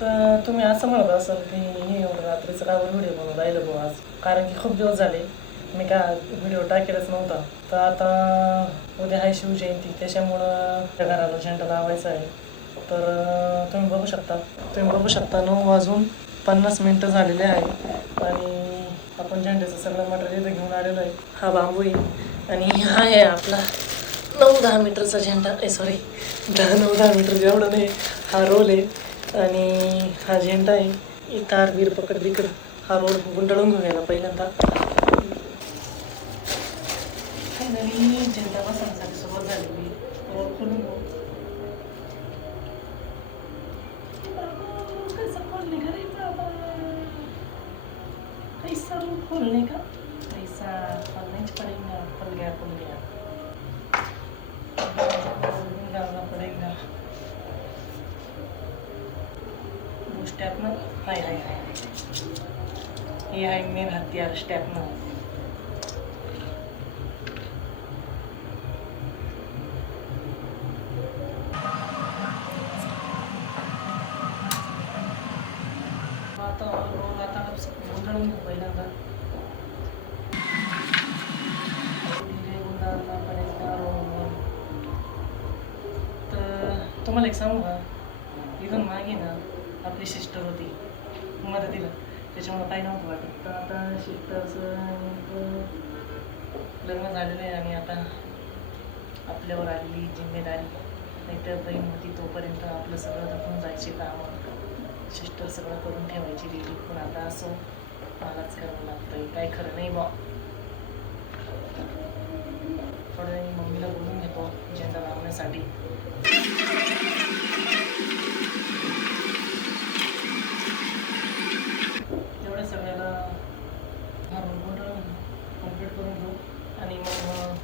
तर तुम्ही असं म्हणत असाल की हे एवढं रात्रीचं काय व्हिडिओ बनवून राहिलं बुवा आज, कारण की खूप दिवस झाले मी काय व्हिडिओ टाकेलच नव्हता. तर आता उद्या आहे शिवजयंती, त्याच्यामुळं त्या घराला झेंडा लावायचा आहे. तर तुम्ही बघू शकता 9:50 झालेले आहे आणि आपण झेंड्याचं सगळं मटेरियल इथं घेऊन आलेलो आहे. हा बांबू आहे आणि हा आहे आपला 9-10 मीटरचा झेंडा. सॉरी, 9-10 मीटर एवढं नाही, हा रोल आहे आणि हा झेंडा आहे. तार बीर पकड बिकड हा रोल गुंडाळून घेऊन यायला पहिल्यांदा. फायनली झेंडा बसवण्यासाठी सुरुवात झालेली. रोल खोलून घेऊ. कसं खोलणे का रे बाबा? पैसा रोल खोलने का? पैसा खोलने पडेगा. खुल गया डालना पड़ेगा. स्टॅपनर नाही, हे आहे मेन हत्यार, स्टॅपनर. आता रोल आता गुंडाळून घेऊ पहिल्यांदा. गुंडाळला पडेगा रोल. तर तुम्हाला एक सांगू का, इथून मागे ना आपली सिस्टर होती मदतीला, त्याच्यामुळे काही नव्हतं वाटत. तर आता सिस्टरचं लग्न झालेलं आहे आणि आता आपल्यावर आलेली जिम्मेदारी. नाहीतर बहीण होती तोपर्यंत आपलं सगळं दखून जायचे कामं, सिस्टर सगळं करून ठेवायची रेडी. पण आता असं मलाच करावं लागतंय, काय खरं नाही बा. थोड्या वेळ मम्मीला बोलून घेतो झेंडा लावण्यासाठी. तेवढ्या सगळ्याला घालून गुंडाळून कम्प्लीट करून घेऊ आणि मग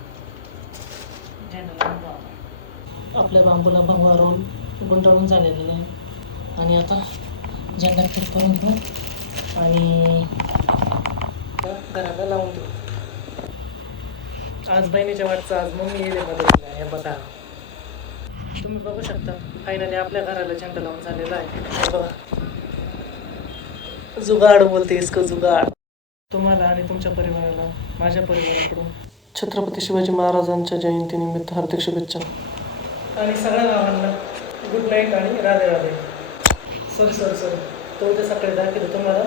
झेंडा लावून घेऊ. आपल्या बांबूला भगवा रोल गुंडाळून झालेलं आहे आणि आता झेंडा फिट करून घेऊ आणि घराला लावून देऊ. आज बहिणीच्या वाटचं, आज मम्मी येईल मदतीला. हे बघा, तुम्ही बघू शकता फायनली आपल्या घराला झेंडा लावून झालेला आहे. हे बघा, जुगाड बोलते इसको जुगाड. तुम्हाला आणि तुमच्या परिवाराला माझ्या परिवाराकडून छत्रपती शिवाजी महाराजांच्या जयंतीनिमित्त हार्दिक शुभेच्छा आणि सगळ्या गावांना गुड नाईट आणि राधे राधे. सॉरी तो उद्या सकाळी दाखवतो तुम्हाला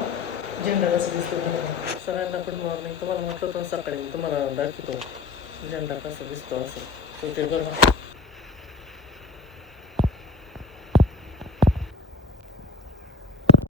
झेंडा कसं दिसतो. सगळ्यांना गुड मॉर्निंग. तुम्हाला म्हटलं तर सकाळी तुम्हाला दाखवतो झेंडा कसा दिसतो असं. तो ते बघा.